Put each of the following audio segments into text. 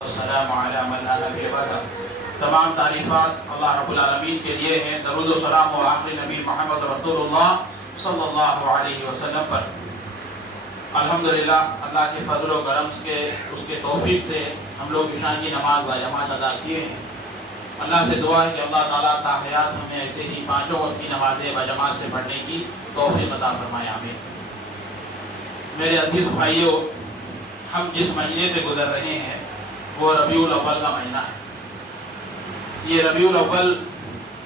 السلام علی من لا نبی بعدہ۔ تمام تعریفات اللہ رب العالمین کے لیے ہیں۔ درود و سلام و آخری نبی محمد رسول اللہ صلی اللہ علیہ وسلم پر۔ الحمدللہ اللہ کے فضل و کرم کے اس کے توفیق سے ہم لوگ عشاء کی نماز باجماعت ادا کیے ہیں۔ اللہ سے دعا ہے کہ اللہ تعالیٰ تا حیات ہمیں ایسے ہی پانچوں وقت کی نمازیں باجماعت سے پڑھنے کی توفیق عطا فرمائے، آمین۔ میرے عزیز بھائیوں، ہم جس مہینے سے گزر رہے ہیں وہ ربیع الاول کا مہینہ ہے۔ یہ ربیع الاول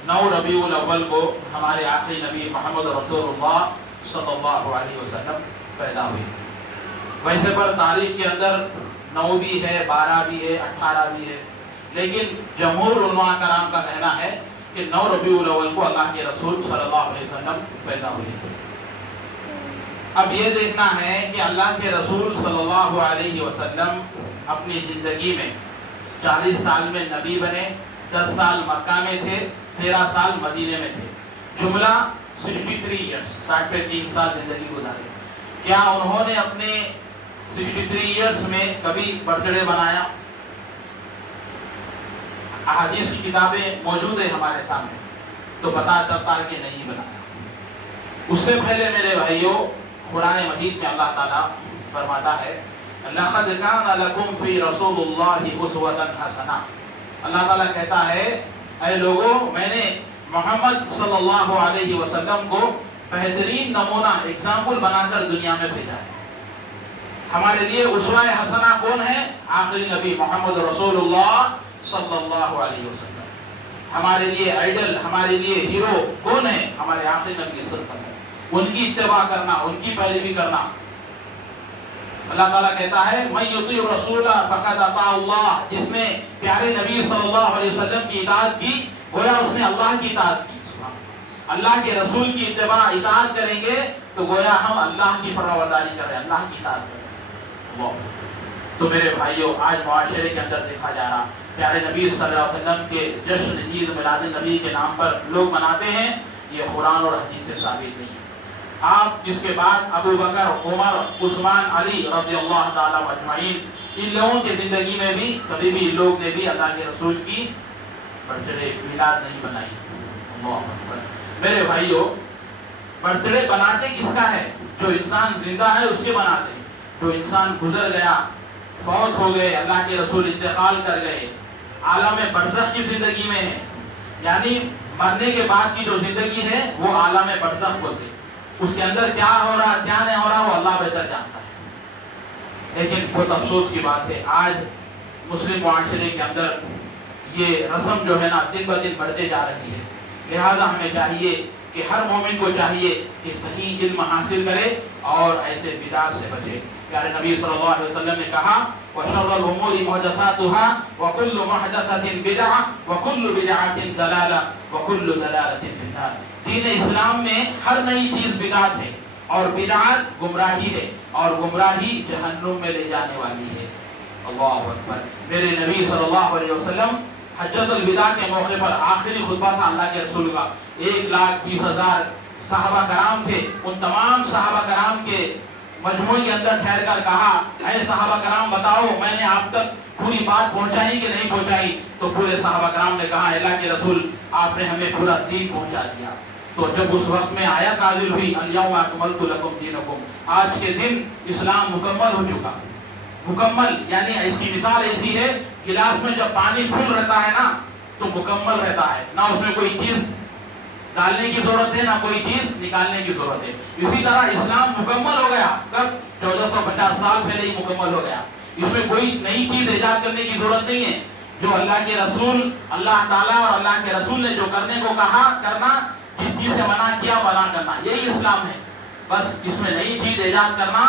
9 ربیع الاول کو ہمارے آخری نبی محمد رسول اللہ صلی اللہ علیہ وسلم پیدا ہوئے۔ ویسے پر تاریخ کے اندر 9 بھی ہے، 12 بھی ہے، 18 بھی ہے، لیکن جمہور علماء کرام کا کہنا ہے کہ 9 ربیع الاول کو اللہ کے رسول صلی اللہ علیہ وسلم پیدا ہوئے تھے۔ اب یہ دیکھنا ہے کہ اللہ کے رسول صلی اللہ علیہ وسلم اپنی زندگی میں 40 سال میں نبی بنے، 10 سال مکہ میں تھے، 13 سال مدینے میں تھے، جملہ 63 ایئرس، 60 پہ 3 سال زندگی گزارے۔ کیا انہوں نے اپنے 63 ایئرس میں کبھی برتھ ڈے بنایا؟ احادیث کی کتابیں موجود ہیں ہمارے سامنے، تو پتہ چلتا ہے کہ نہیں بنایا۔ اس سے پہلے میرے بھائیوں، قرآن مجید میں اللہ تعالیٰ فرماتا ہے لَقَدْ كَانَ لَكُمْ فِي رَسُولِ اللَّهِ أُسْوَةً حَسَنَةً۔ اللہ تعالیٰ کہتا ہے اے لوگوں، میں نے محمد صلی اللہ علیہ وسلم کو بہترین نمونہ ایگزامپل بنا کر دنیا میں بھیجا ہے۔ ہمارے لیے اسوہ حسنہ کون ہے؟ آخری نبی محمد رسول اللہ صلی اللہ علیہ وسلم۔ ہمارے لیے آئیڈل، ہمارے لیے ہیرو کون ہے؟ ہمارے آخری نبی صلی اللہ علیہ وسلم۔ ان کی اتباع کرنا، ان کی پیروی کرنا۔ اللہ تعالیٰ کہتا ہے مَن یُطِیعِ الرَّسُولَ فَقَدْ اطاع اللَّهَ، جس نے پیارے نبی صلی اللہ علیہ وسلم کی اطاعت کی گویا اس نے اللہ کی اطاعت کی۔ اللہ کے رسول کی اتباع اطاعت کریں گے تو گویا ہم اللہ کی فرمانبرداری کر رہے ہیں، اللہ کی اطاعت کر رہے ہیں۔ تو میرے بھائیوں، آج معاشرے کے اندر دیکھا جا رہا پیارے نبی صلی اللہ علیہ وسلم کے جشن عید میلاد النبی کے نام پر لوگ مناتے ہیں، یہ قرآن اور حدیث سے ثابت نہیں ہے۔ آپ اس کے بعد ابو بکر، عمر، عثمان، علی رضی اللہ تعالیٰ اجمعین، ان لوگوں کی زندگی میں بھی کبھی بھی ان لوگ نے بھی اللہ کے رسول کی برتھ ڈے میلاد نہیں بنائی۔ اللہ اکبر۔ میرے بھائیوں، برتھ ڈے بناتے کس کا ہے؟ جو انسان زندہ ہے اس کے بناتے ہیں۔ جو انسان گزر گیا، فوت ہو گئے، اللہ کے رسول انتقال کر گئے، عالم برزخ کی زندگی میں ہے، یعنی مرنے کے بعد کی جو زندگی ہے وہ عالم برزخ بولتے ہیں۔ اس کے اندر کیا ہو رہا کیا نہیں ہو رہا وہ اللہ بہتر جانتا ہے۔ لیکن بہت افسوس کی بات ہے، آج مسلم معاشرے کے اندر یہ رسم جو ہے نا دن بہ دن بڑھتے جا رہی ہے۔ لہذا ہمیں چاہیے کہ ہر مومن کو چاہیے کہ صحیح علم حاصل کرے اور ایسے بدعات سے بچے۔ پیارے نبی صلی اللہ علیہ وسلم نے کہا وَشَرَّ الْأُمُورِ مُحْدَثَاتُهَا وَكُلُّ مُحْدَثَةٍ بِدْعَةٌ وَكُلُّ بِدْعَةٍ ضَلَالَةٌ وَكُلُّ ضَلَالَةٍ فِي النَّارِ۔ دین اسلام میں ہر نئی چیز بدعت ہے، اور بدعت گمراہی ہے، اور گمراہی جہنم میں لے جانے والی ہے۔ اللہ اکبر۔ میرے نبی صلی اللہ علیہ وسلم حجۃ الوداع کے موقع پر آخری خطبہ تھا اللہ کے رسول کا، 1,20,000 صحابہ کرام تھے، ان تمام صحابہ کرام کے مجموعے کے اندر ٹھہر کر کہا اے صحابہ کرام بتاؤ میں نے آپ تک پوری بات پہنچائی کہ نہیں پہنچائی؟ تو پورے صحابہ کرام نے کہا اللہ کے رسول آپ نے ہمیں پورا دین پہنچا دیا۔ تو جب اس وقت میں آیت نازل ہوئی الیوم اکملت لکم دینکم، آج کے دن اسلام مکمل ہو چکا۔ مکمل یعنی اس کی مثال ایسی ہے، گلاس میں جب پانی فل رہتا ہے نا تو مکمل رہتا ہے، نہ اس میں کوئی چیز ڈالنے کی ضرورت ہے نہ کوئی چیز نکالنے کی ضرورت ہے۔ اسی طرح اسلام مکمل ہو گیا، کب؟ 1450 سال پہلے ہی مکمل ہو گیا۔ اس میں کوئی نئی چیز ایجاد کرنے کی ضرورت نہیں ہے۔ جو اللہ کے رسول، اللہ تعالیٰ اور اللہ کے رسول نے جو کرنے کو کہا کرنا، جس چیز سے منع کیا منع کرنا، یہی اسلام ہے۔ بس اس میں نئی چیز ایجاد کرنا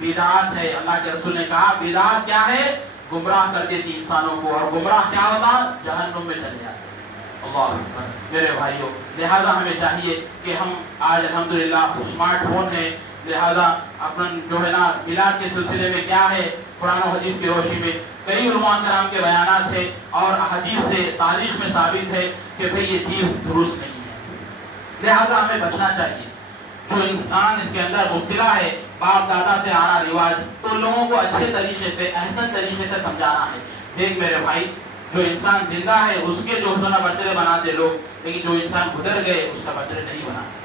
بدعات ہے۔ اللہ کے رسول نے کہا بدعات کیا ہے؟ گمراہ کر دیتی انسانوں کو، اور گمراہ کیا ہوتا؟ جہنم میں چلے جاتے۔ اللہ اکبر۔ میرے بھائیوں، لہذا ہمیں چاہیے کہ ہم آج الحمدللہ اسمارٹ فون ہے، لہذا اپن جو ہے نا میلاد کے سلسلے میں کیا ہے، قرآن و حدیث کی روشنی میں کئی علماء کرام کے بیانات ہیں، اور حدیث سے تاریخ میں ثابت ہے کہ بھئی یہ چیز درست نہیں ہے، لہذا ہمیں بچنا چاہیے۔ جو انسان اس کے اندر مبتلا ہے، باپ دادا سے آ رہا رواج، تو لوگوں کو اچھے طریقے سے، احسن طریقے سے سمجھانا ہے۔ ایک میرے بھائی جو انسان زندہ ہے اس کے جو برتھڈے بناتے لوگ، لیکن جو انسان گزر گئے اس کا برتھڈے نہیں بناتے۔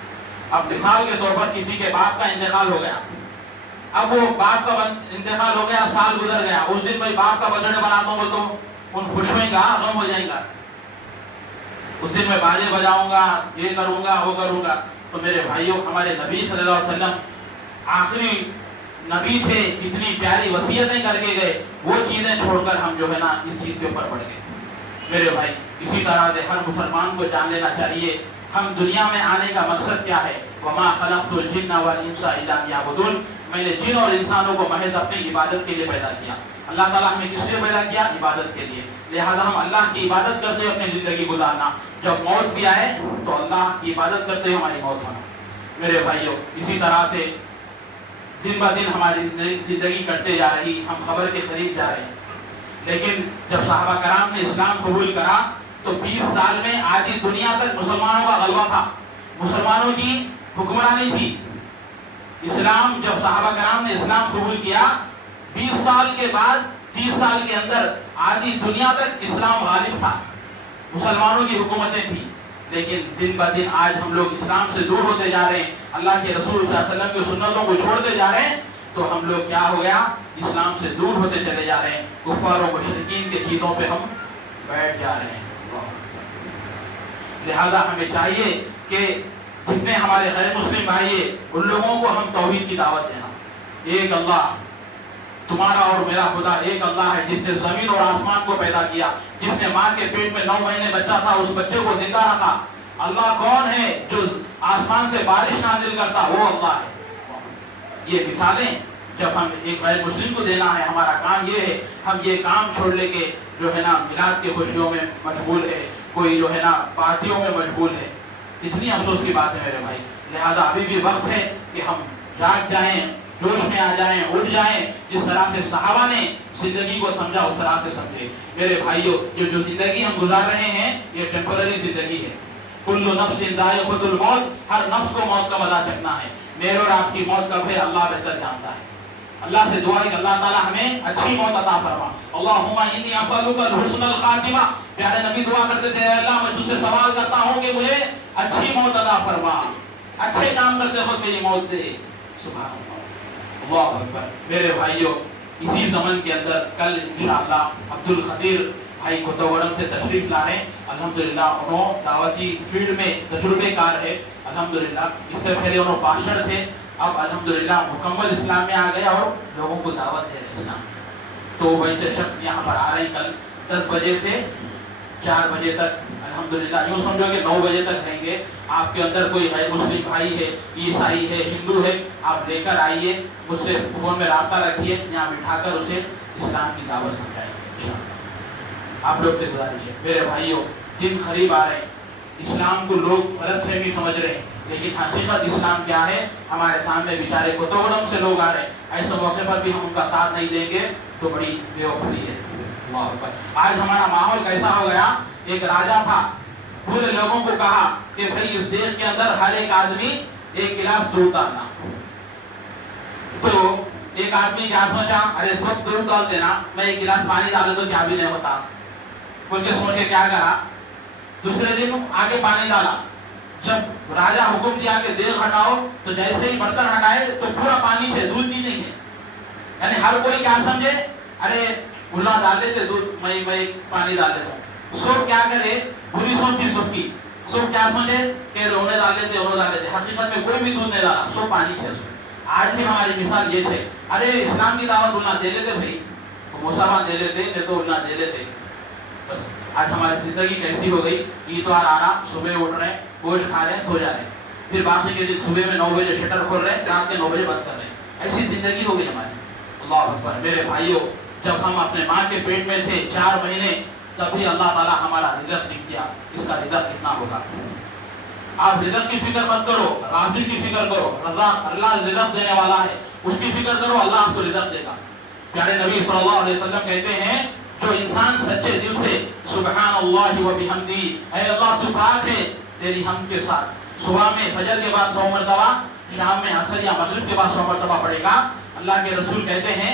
اب مثال کے طور پر کسی کے باپ کا انتقال ہو گیا، اب وہ باپ کا انتقال ہو گیا، سال گزر گیا، اس دن میں باپ کا برتھڈے بناتا ہوں تو ان خوش ہوئیں گا، غم ہو جائیں گا۔ اس دن میں باجے بجاؤں گا، یہ کروں گا وہ کروں گا۔ تو میرے بھائیوں، ہمارے نبی صلی اللہ علیہ وسلم آخری نبی تھے، کتنی پیاری وصیتیں کر کے گئے، وہ چیزیں چھوڑ کر ہم جو ہے نا اس چیز کے اوپر پڑ گئے۔ میرے بھائی اسی طرح سے ہر مسلمان کو جان لینا چاہیے ہم دنیا میں آنے کا مقصد کیا ہے۔ وما خلقت الجن والانس الا ليعبدون، میں نے جن اور انسانوں کو محض اپنی عبادت کے لیے پیدا کیا۔ اللہ تعالیٰ ہمیں کس لیے پیدا کیا؟ عبادت کے لیے۔ لہذا ہم اللہ کی عبادت کرتے ہوئے اپنی زندگی گزارنا، جب موت بھی آئے تو اللہ کی عبادت کرتے ہوئے ہماری موت ہونا۔ میرے بھائیوں، اسی طرح سے دن بہ دن ہماری زندگی کٹتے جا رہی، ہم خبر کے قریب جا رہے ہیں۔ لیکن جب صحابہ کرام نے اسلام قبول کرا تو 20 سال میں آدھی دنیا تک مسلمانوں کا غلبہ تھا، مسلمانوں کی حکمرانی تھی۔ اسلام جب صحابہ کرام نے اسلام قبول کیا 20 سال کے بعد 30 سال کے اندر آدھی دنیا تک اسلام غالب تھا، مسلمانوں کی حکومتیں تھیں۔ لیکن دن بہ دن آج ہم لوگ اسلام سے دور ہوتے جا رہے ہیں، اللہ کے رسول صلی اللہ علیہ وسلم کی سنتوں کو چھوڑتے جا رہے ہیں، تو ہم لوگ کیا ہو گیا؟ اسلام سے دور ہوتے چلے جا رہے ہیں، کفار و مشرکین کے چیزوں پہ ہم بیٹھ جا رہے ہیں۔ لہذا ہمیں چاہیے کہ جتنے ہمارے غیر مسلم بھائی ہیں ان لوگوں کو ہم توحید کی دعوت دینا۔ ایک اللہ، تمہارا اور میرا خدا ایک اللہ ہے، جس نے زمین اور آسمان کو پیدا کیا، جس نے ماں کے پیٹ میں 9 مہینے بچہ تھا اس بچے کو زندہ رکھا۔ اللہ کون ہے؟ جو آسمان سے بارش نازل کرتا، وہ اللہ ہے۔ یہ مثالیں جب ہم ایک غیر مسلم کو دینا ہے، ہمارا کام یہ ہے، ہم یہ کام چھوڑ لے کے جو ہے نا میلاد کی خوشیوں میں مشغول ہے، کوئی جو ہے نا پارٹیوں میں مشغول ہے، کتنی افسوس کی بات ہے میرے بھائی۔ لہذا ابھی بھی وقت ہے کہ ہم جاگ جائیں، جوش میں آ جائیں، اٹھ جائیں، جس طرح سے صحابہ نے زندگی کو سمجھا اس طرح سے سمجھے۔ میرے بھائیوں، یہ جو زندگی ہم گزار رہے ہیں یہ ٹیمپرری زندگی ہے۔ کل نفس ذائقۃ الموت، ہر نفس کو موت کا مزہ چکھنا ہے۔ میرے اور آپ کی موت کب ہے اللہ بہتر جانتا ہے۔ اللہ سے دعا ہے کہ اللہ تعالیٰ ہمیں اچھی موت عطا فرما۔ اللہم انی اسألک الحسن الخاتمہ، پیارے نبی دعا کرتے تھے، اے اللہ میں تجھ سے سوال کرتا ہوں کہ مجھے اچھی موت عطا فرما، اچھے کام کرتے وقت میری موت دے۔ سبحان اللہ، اللہ اکبر۔ میرے بھائیوں، اسی زمن کے اندر کل انشاءاللہ عبد القدیر بھائی کوتوگڑم سے تشریف لا رہے ہیں۔ الحمدللہ انہوں دعوتی فیلڈ میں تجربے کار ہے الحمدللہ۔ اس سے پہلے انہوں پاسٹر تھے، اب الحمدللہ مکمل اسلام میں آ گیا اور لوگوں کو دعوت دے رہے اسلام۔ تو ویسے شخص یہاں پر آ رہے ہیں کل 10 بجے سے 4 بجے تک، الحمدللہ یوں سمجھو کہ 9 بجے تک رہیں گے۔ آپ کے اندر کوئی غیر مسلم بھائی ہے، عیسائی ہے، ہندو ہے، آپ لے کر آئیے، مجھ سے فون میں رابطہ رکھیے، یہاں بٹھا کر اسے اسلام کی دعوت سمجھائیں گے انشاءاللہ۔ آپ لوگ سے گزارش ہے میرے بھائیوں، دن قریب آ رہے ہیں، اسلام کو لوگ غلط فہمی سمجھ رہے ہیں، لیکن حقیقت اسلام کیا ہے ہمارے سامنے بیچارے کوتوگڑم سے لوگ آ رہے ہیں۔ ایسے موقع پر بھی ہم ان کا ساتھ نہیں دیں گے تو بڑی بیوقوفی ہے۔ اللہ اکبر۔ آج ہمارا ماحول کیسا ہو گیا؟ ایک راجا تھا، پورے لوگوں کو کہا کہ بھائی اس دیش کے اندر ہر ایک آدمی 1 گلاس دودھ ڈالنا۔ تو ایک آدمی کیا سوچا، ارے سب دودھ ڈال دینا، میں 1 گلاس پانی ڈالوں تو کیا بھی نہیں ہوتا، بول کے سوچ کے کیا کرا، دوسرے دن آگے پانی ڈالا۔ جب راجا حکم دیا کہ دیگ ہٹاؤ تو جیسے ہی برتن ہٹائے تو پورا پانی تھے، دودھ بھی نہیں ہے۔ یعنی ہر کوئی کیا سمجھے، ارے اللہ ڈال لیتے دودھ، میں پانی ڈال دیتا ہوں۔ سب کیا کرے، بری سوچ تھی سب کی، سب کیا سمجھے کہ انہیں ڈال لیتے انہوں ڈال لیتے، حقیقت میں کوئی بھی دودھ نہیں ڈالا، سب پانی تھے۔ آج بھی ہماری مثال یہ ہے، ارے اسلام کی دعوت اللہ دے لیتے بھائی، مسلمان دے لیتے نہیں تو اللہ دے لیتے۔ بس آج ہماری زندگی کیسی ہو گئی، اتوار آ رہا، صبح اٹھ رہے ہیں، گوشت کھا رہے ہیں، سو جا رہے ہیں، پھر باقی کے دن صبح میں 9 بجے شٹر کھول رہے ہیں، رات کے 9 بجے بند کر رہے ہیں۔ ایسی زندگی ہو گئی ہماری۔ اللہ اکبر۔ میرے بھائیوں، جب ہم اپنے ماں کے پیٹ میں تھے 4 مہینے، تبھی اللہ تعالیٰ ہمارا رزق لکھ دیا، اس کا رزق کتنا ہوگا۔ آپ رزق کی فکر مت کرو، راضی کی فکر کرو، رزاق اللہ رزق دینے والا ہے، اس کی فکر کرو، اللہ آپ کو رزق دے گا۔ پیارے نبی صلی اللہ علیہ وسلم کہتے ہیں، جو انسان سچے دل سے سبحان اللہ و بحمدی، اے اللہ تو پاک ہے تیری حمد کے ساتھ، صبح میں فجر کے بعد 100 مرتبہ، شام میں عصر یا مغرب کے بعد 100 مرتبہ پڑھے گا، اللہ کے رسول کہتے ہیں